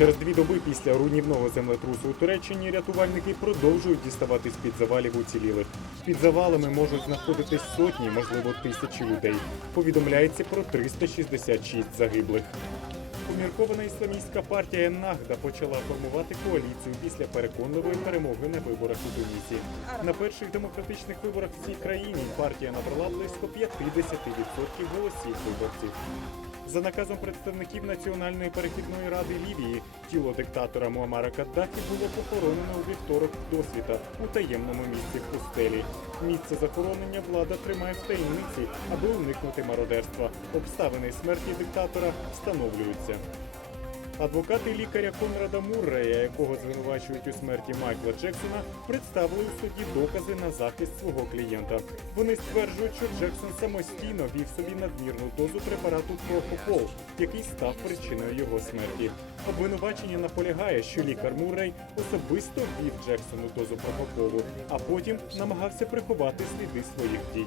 Через дві доби після руйнівного землетрусу у Туреччині рятувальники продовжують діставати з-під завалів уцілілих. Під завалами можуть знаходитись сотні, можливо, тисячі людей. Повідомляється про 366 загиблих. Поміркована ісламістська партія Ennahda почала формувати коаліцію після переконливої перемоги на виборах у Тунісі. На перших демократичних виборах в цій країні партія набрала близько 50% голосів виборців. За наказом представників Національної перехідної ради Лівії тіло диктатора Муамара Каддафі було похоронено у вівторок досвіта у таємному місці в пустелі. Місце захоронення влада тримає в таємниці, аби уникнути мародерства. Обставини смерті диктатора встановлюються. Адвокати лікаря Конрада Муррея, якого звинувачують у смерті Майкла Джексона, представили у суді докази на захист свого клієнта. Вони стверджують, що Джексон самостійно вів собі надмірну дозу препарату Пропопол, який став причиною його смерті. Обвинувачення наполягає, що лікар Муррей особисто ввів Джексону дозу пропополу, а потім намагався приховати сліди своїх дій.